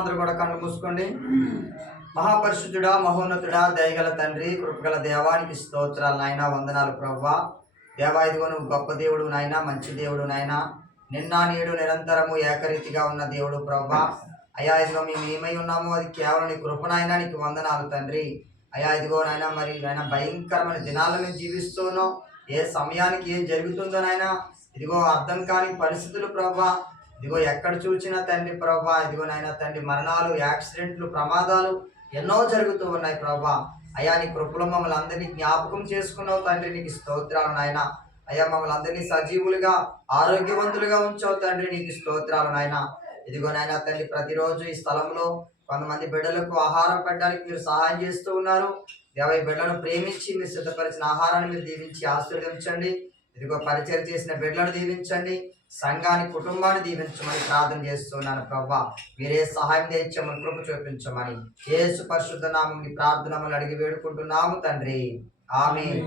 అందరూ కూడా కళ్ళు మూసుకోండి. మహాపరిశుద్ధుడా, మహోన్నతుడా, దయగల తండ్రి, కృపగల దేవానికి స్తోత్రాలు నాయన, వందనాలు ప్రభువా. దేవా, ఇదిగో నువ్వు గొప్ప దేవుడు నాయన, మంచి దేవుడు నాయన, నిన్న నేడు నిరంతరము ఏకరీతిగా ఉన్న దేవుడు ప్రభువా. అయ్యా, ఇదిగో మేము ఏమై ఉన్నామో అది కేవలం నీ కృపనాయన, నీకు వందనాలు తండ్రి. అయ్యా, ఇదిగో నాయన, మరి నాయన భయంకరమైన దినాలను మేము జీవిస్తున్నాం. ఏ సమయానికి ఏం జరుగుతుందో నాయన, ఇదిగో అర్థం కాని పరిస్థితులు ప్రభువా. ఇదిగో ఎక్కడ చూసినా తండ్రి ప్రభా, ఇదిగో నాయన తండ్రి, మరణాలు, యాక్సిడెంట్లు, ప్రమాదాలు ఎన్నో జరుగుతూ ఉన్నాయి ప్రభా. అయ్యా, నీ కృపలో మమ్మల్ని అందరినీ జ్ఞాపకం చేసుకున్నావు తండ్రి, నీకు స్తోత్రాలు నాయన. అయ్యా, మమ్మల్ని అందరినీ సజీవులుగా ఆరోగ్యవంతులుగా ఉంచావు తండ్రి, నీకు స్తోత్రాలు నాయన. ఇదిగో నాయన తండ్రి, ప్రతిరోజు ఈ స్థలంలో కొంతమంది బిడ్డలకు ఆహారం పెట్టడానికి మీరు సహాయం చేస్తూ ఉన్నారు. దేవా, ఈ బిడ్డలను ప్రేమించి మీరు సిద్ధపరిచిన ఆహారాన్ని మీరు దీవించి ఆశీర్వదించండి. ఇదిగో పరిచయం చేసిన బిడ్డలను దీవించండి, సంఘాన్ని, కుటుంబాన్ని దీవించమని ప్రార్థన చేస్తున్నాను ప్రభా. మీరే సహాయం తెచ్చమని, కృప చూపించమని యేసు పరిశుద్ధ నామం ప్రార్థనలు అడిగి వేడుకుంటున్నాము తండ్రి, ఆమేన్.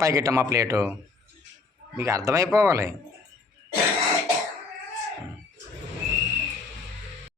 పైకెట్టమ్మా ప్లేటు, మీకు అర్థమైపోవాలి.